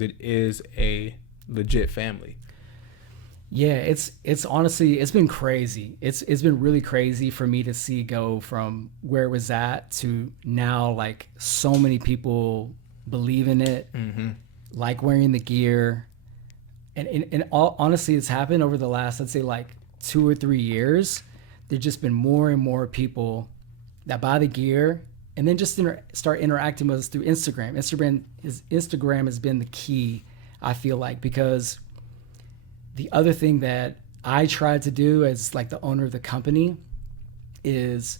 It is a legit family. Yeah, it's honestly it's been crazy. It's been really crazy for me to see go from where it was at to now, like so many people believe in it, like wearing the gear. And all, honestly, it's happened over the last, let's say, like 2 or 3 years. There's just been more and more people that buy the gear and then just start interacting with us through Instagram. Instagram has been the key, I feel like, because the other thing that I tried to do as like the owner of the company is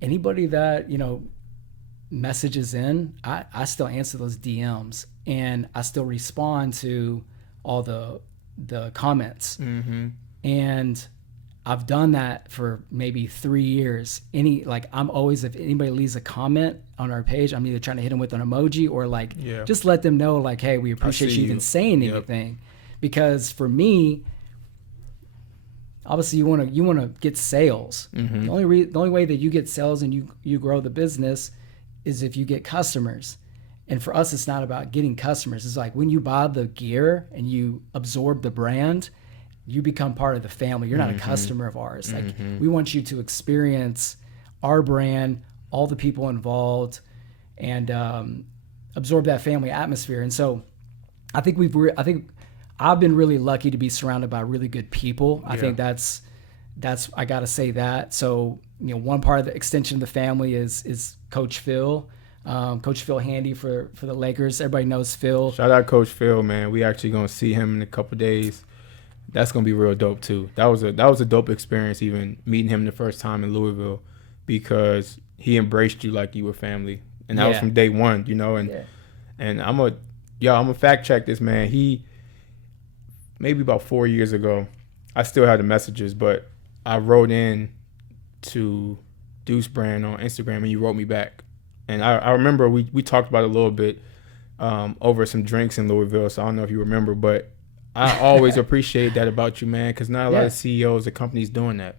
anybody that, messages in, I still answer those DMs and I still respond to all the comments. And I've done that for maybe 3 years. I'm always, if anybody leaves a comment on our page, I'm either trying to hit them with an emoji or just let them know like, hey, we appreciate you even saying anything. Because for me, obviously you want to get sales. The only way that you get sales and you grow the business is if you get customers. And for us, it's not about getting customers. It's like when you buy the gear and you absorb the brand, you become part of the family. You're not a customer of ours. Like we want you to experience our brand, all the people involved, and absorb that family atmosphere. And so I think I've been really lucky to be surrounded by really good people. I think that's I got to say that. So, one part of the extension of the family is Coach Phil. Coach Phil Handy for the Lakers. Everybody knows Phil. Shout out Coach Phil, man. We actually gonna see him in a couple days. That's gonna be real dope too. That was a dope experience, even meeting him the first time in Louisville, because he embraced you like you were family, and that was from day one, And I'm a fact check this, man. He maybe about 4 years ago, I still had the messages, but I wrote in to Deuce Brand on Instagram, and you wrote me back. And I remember we talked about it a little bit over some drinks in Louisville, so I don't know if you remember, but I always appreciate that about you, man, because not a lot of CEOs or companies doing that.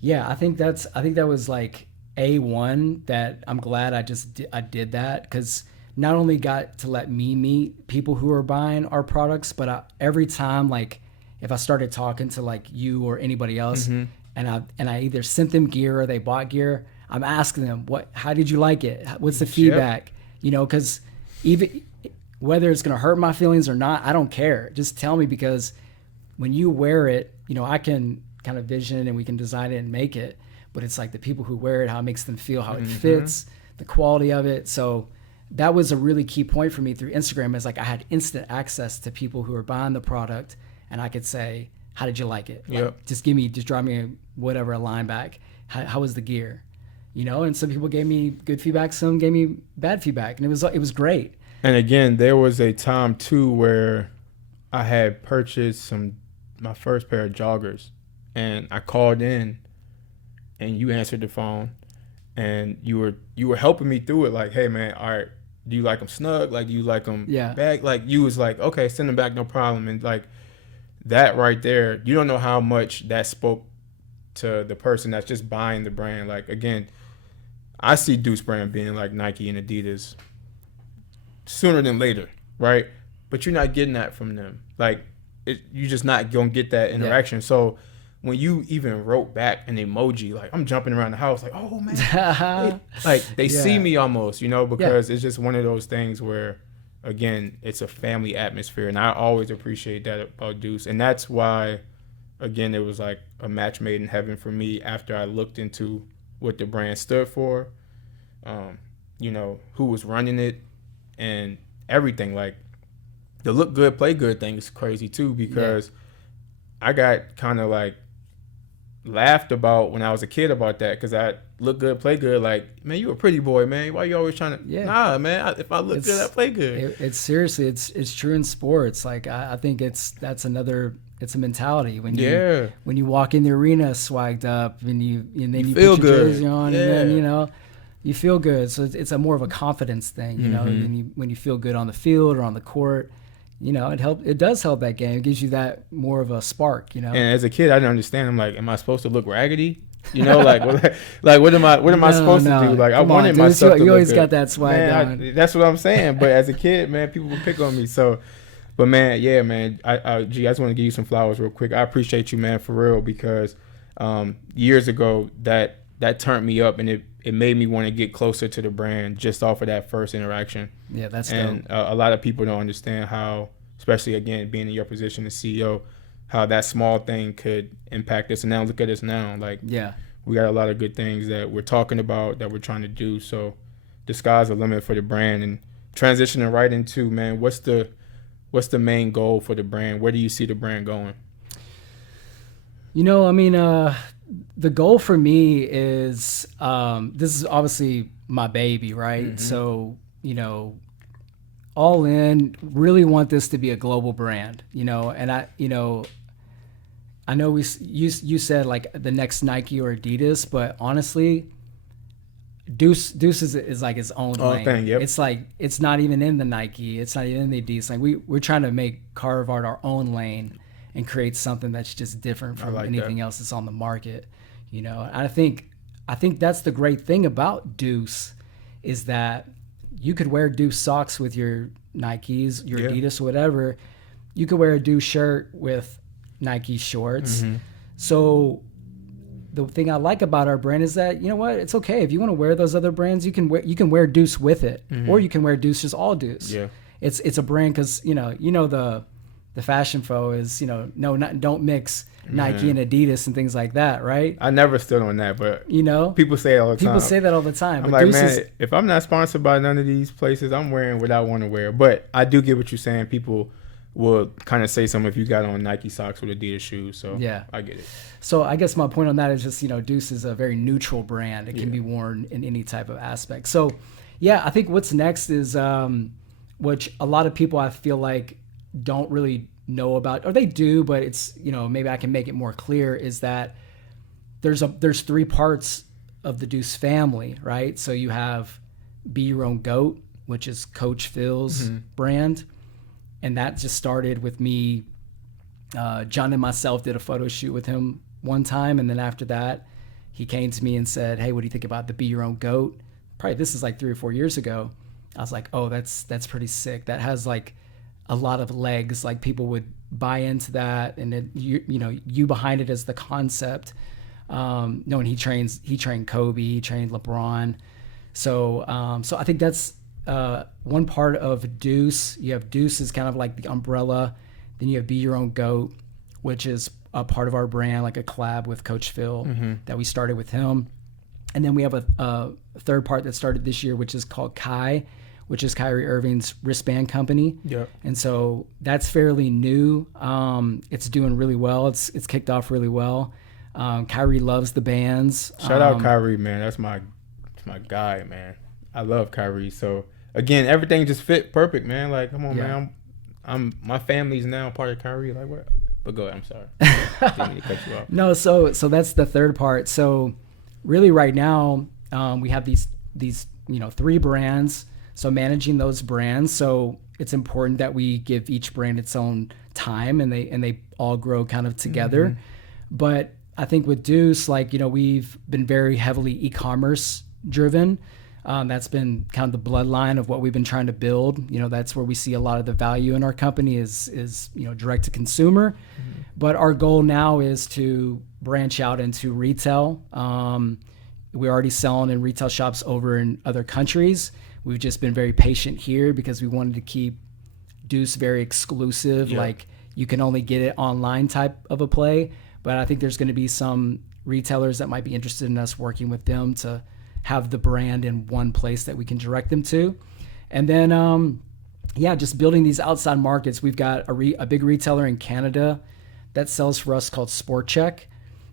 Yeah, I think that was like A1 that I'm glad I did that, because not only got to let me meet people who are buying our products, but every time, like if I started talking to like you or anybody else, and I either sent them gear or they bought gear, I'm asking them, how did you like it? What's the feedback? Because even whether it's going to hurt my feelings or not, I don't care. Just tell me, because when you wear it, I can kind of vision it and we can design it and make it, but it's like the people who wear it, how it makes them feel, how it fits, the quality of it. So that was a really key point for me through Instagram, is like I had instant access to people who are buying the product, and I could say, how did you like it? Just drop me a line back. How was the gear? And some people gave me good feedback, some gave me bad feedback, and it was great. And again, there was a time too where I had purchased my first pair of joggers, and I called in, and you answered the phone, and you were helping me through it. Like, hey man, all right, do you like them snug? Like, do you like them back? Like, you was like, okay, send them back, no problem. And like that right there, you don't know how much that spoke to the person that's just buying the brand. Like, again, I see Deuce Brand being like Nike and Adidas sooner than later, right? But you're not getting that from them. Like, you're just not gonna get that interaction. So when you even wrote back an emoji, like I'm jumping around the house, like, oh man, like they see me almost, because it's just one of those things where, again, it's a family atmosphere, and I always appreciate that about Deuce, and that's why, again, it was like a match made in heaven for me after I looked into what the brand stood for, who was running it, and everything. Like the look good, play good thing is crazy too, because I got kind of like laughed about when I was a kid about that, because I look good, play good. Like, man, you a pretty boy, man. Why you always trying to? Nah, man. If I look good, I play good. It's seriously, it's true in sports. Like I think it's a mentality when you walk in the arena swagged up, and then you feel put your good. jersey on, and then you feel good. So it's a more of a confidence thing, and when you feel good on the field or on the court. It does help that game. It gives you that more of a spark, And as a kid, I didn't understand. I'm like, am I supposed to look raggedy? You know, like, like what am I No, supposed to do? no. Like, I Come on, wanted dude. myself to You look always good. got that swag Man, on. that's what I'm saying. But as a kid, man, people would pick on me. So, but man, yeah, man. Gee, I just want to give you some flowers real quick. I appreciate you, man, for real, because years ago that turned me up, and it made me want to get closer to the brand just off of that first interaction. Yeah, that's dope. And a lot of people don't understand how, especially again being in your position as CEO, how that small thing could impact us. And now look at us now. Like, Yeah. we got a lot of good things that we're talking about, that we're trying to do. So the sky's the limit for the brand. And transitioning right into, man, what's the main goal for the brand? Where do you see the brand going? I mean, the goal for me is this is obviously my baby, right? Mm-hmm. So, all in, really want this to be a global brand, and I know you said like the next Nike or Adidas, but honestly, Deuce is like his own Oh, lane. thing, yep. It's like it's not even in the Nike, it's not even in the Adidas. Like we're trying to carve out our own lane and create something that's just different from like anything that. else that's on the market. And I think that's the great thing about Deuce is that you could wear Deuce socks with your Nikes, your Yeah. Adidas, whatever. You could wear a Deuce shirt with Nike shorts. Mm-hmm. So the thing I like about our brand is that, you know what, it's okay if you want to wear those other brands, you can wear Deuce with it, or you can wear Deuce just all Deuce. Yeah. It's a brand because the fashion foe is don't mix Nike and Adidas and things like that, right? I never stood on that, but people say it all the time. People say that all the time. I'm but like, Deuce man, if I'm not sponsored by none of these places, I'm wearing what I want to wear. But I do get what you're saying. People will kind of say something if you got on Nike socks with Adidas shoes. So yeah, I get it. So I guess my point on that is just, Deuce is a very neutral brand. It can be worn in any type of aspect. So yeah, I think what's next is, which a lot of people I feel like don't really know about, or they do, but it's, maybe I can make it more clear, is that there's three parts of the Deuce family, right? So you have Be Your Own Goat, which is Coach Phil's brand. And that just started with me. John and myself did a photo shoot with him one time. And then after that, he came to me and said, hey, what do you think about the Be Your Own Goat? Probably this is like 3 or 4 years ago. I was like, oh, that's pretty sick. That has like a lot of legs. Like people would buy into that. And then, you behind it as the concept. And he trained Kobe, he trained LeBron. So I think that's one part of Deuce. You have Deuce is kind of like the umbrella. Then you have Be Your Own Goat, which is a part of our brand, like a collab with Coach Phil that we started with him. And then we have a third part that started this year, which is called Kai, which is Kyrie Irving's wristband company. Yeah. And so that's fairly new. It's doing really well. It's kicked off really well. Kyrie loves the bands. Shout out Kyrie, man. That's my guy, man. I love Kyrie. So again, everything just fit perfect, man. Like, come on, man. I'm my family's now part of Kyrie. Like, what? But go ahead. I'm sorry. Didn't mean to cut you off. No, so that's the third part. So really, right now, we have these 3 brands. So managing those brands. So it's important that we give each brand its own time, and they all grow kind of together. But I think with Deuce, like, we've been very heavily e-commerce driven. That's been kind of the bloodline of what we've been trying to build. That's where we see a lot of the value in our company is direct to consumer. But our goal now is to branch out into retail. We're already selling in retail shops over in other countries. We've just been very patient here because we wanted to keep Deuce very exclusive. Yeah. Like, you can only get it online type of a play. But I think there's going to be some retailers that might be interested in us working with them to have the brand in one place that we can direct them to. And then, just building these outside markets. We've got a big retailer in Canada that sells for us called Sport Check.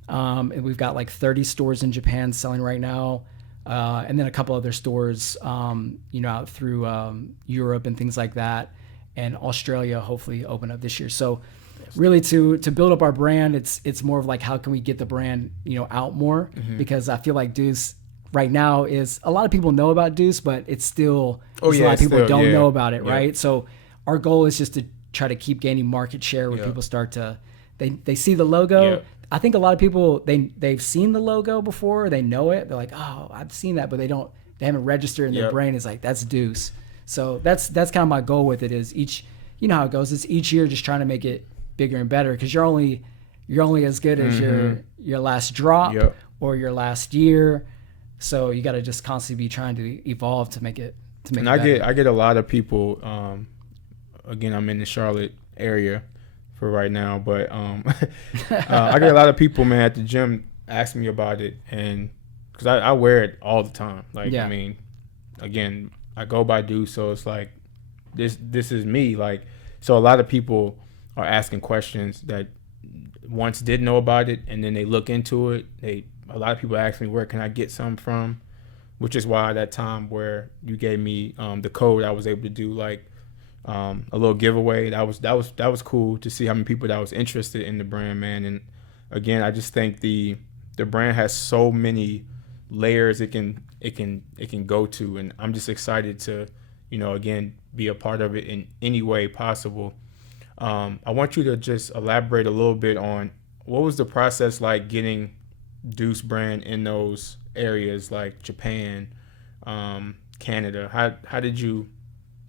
And we've got like 30 stores in Japan selling right now. And then a couple other stores, out through Europe and things like that. And Australia hopefully open up this year. So really to build up our brand, it's more of like, how can we get the brand, out more? Because I feel like Deuce right now is, a lot of people know about Deuce, but it's still, a lot of people don't know about it, right? So our goal is just to try to keep gaining market share where people start to, they see the logo. I think a lot of people they've seen the logo before, they know it. They're like, oh, I've seen that, but they haven't registered in their brain. Is like that's Deuce. So that's kind of my goal with it. Is you know how it goes. It's each year just trying to make it bigger and better because you're only as good as your last drop or your last year. So you got to just constantly be trying to evolve to make it and better. I get a lot of people. Again, I'm in the Charlotte area for right now, but I get a lot of people, man, at the gym ask me about it, and because I wear it all the time. Like, I mean, again, I go by Deuce, so it's like this is me. Like, so a lot of people are asking questions that once did know about it, and then they look into it. A lot of people ask me, where can I get some from? Which is why that time where you gave me the code, I was able to do like a little giveaway. That was cool to see how many people that was interested in the brand, man. And again, I just think the brand has so many layers it can go to, and I'm just excited to, again, be a part of it in any way possible. I want you to just elaborate a little bit on what was the process like getting Deuce brand in those areas like Japan, Canada. How did you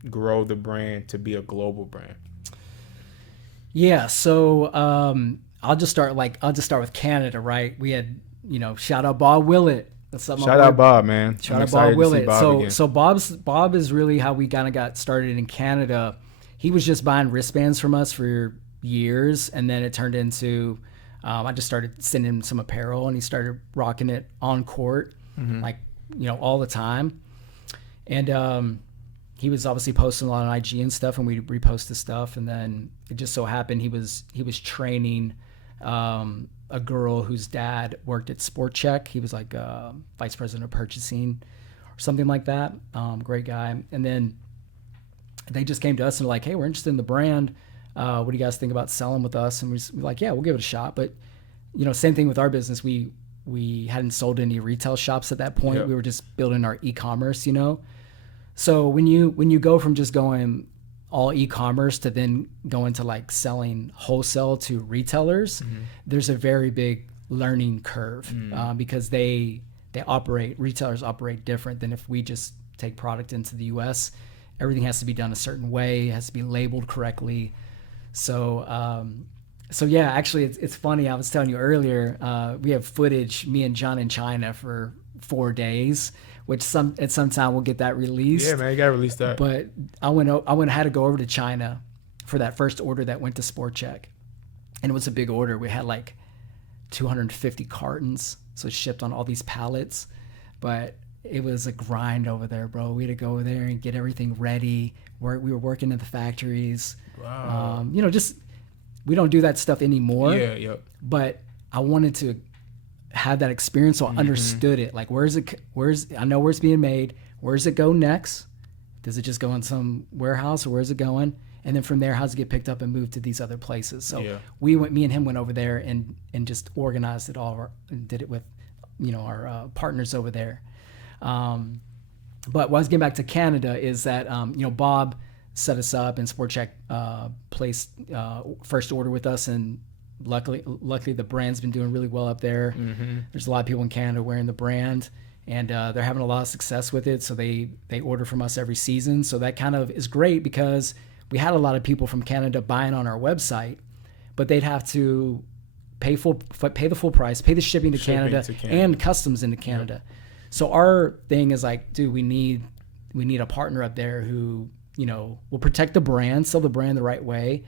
grow the brand to be a global brand? Yeah, so I'll just start with Canada, right? We had, shout out Bob Willett. That's something. Shout out Bob, man. Shout out Bob Willett. So Bob is really how we kind of got started in Canada. He was just buying wristbands from us for years, and then it turned into I just started sending him some apparel, and he started rocking it on court, like all the time. And he was obviously posting a lot on IG and stuff, and we repost the stuff. And then it just so happened he was training a girl whose dad worked at Sport Check. He was like vice president of purchasing or something like that. Great guy. And then they just came to us and were like, hey, we're interested in the brand. What do you guys think about selling with us? And we're like, yeah, we'll give it a shot. But same thing with our business. We hadn't sold any retail shops at that point. Yep. We were just building our e-commerce, So when you go from just going all e-commerce to then going to like selling wholesale to retailers, there's a very big learning curve because retailers operate different than if we just take product into the US. Everything has to be done a certain way, it has to be labeled correctly. So yeah, actually it's funny. I was telling you earlier, we have footage, me and John in China for 4 days, which at some time we'll get that released. Yeah, man, you gotta release that. But I had to go over to China for that first order that went to Sport Check, and it was a big order. We had like 250 cartons, so shipped on all these pallets. But it was a grind over there, bro. We had to go over there and get everything ready. We were working in the factories. Wow. Just we don't do that stuff anymore. Yeah, yep. But I wanted to have that experience, so I understood it. Like, I know where it's being made. Where does it go next? Does it just go in some warehouse, or where's it going? And then from there, how does it get picked up and moved to these other places? So me and him went over there and just organized it all, and did it with, our partners over there. But what I was getting back to Canada is that, Bob set us up, and Sport Check placed first order with us, and luckily the brand's been doing really well up there. There's a lot of people in Canada wearing the brand, and they're having a lot of success with it. So they order from us every season. So that kind of is great because we had a lot of people from Canada buying on our website, but they'd have to pay the full price, pay the shipping to Canada and customs into Canada. Yep. So our thing is like, dude, we need a partner up there who, will protect the brand, sell the brand the right way,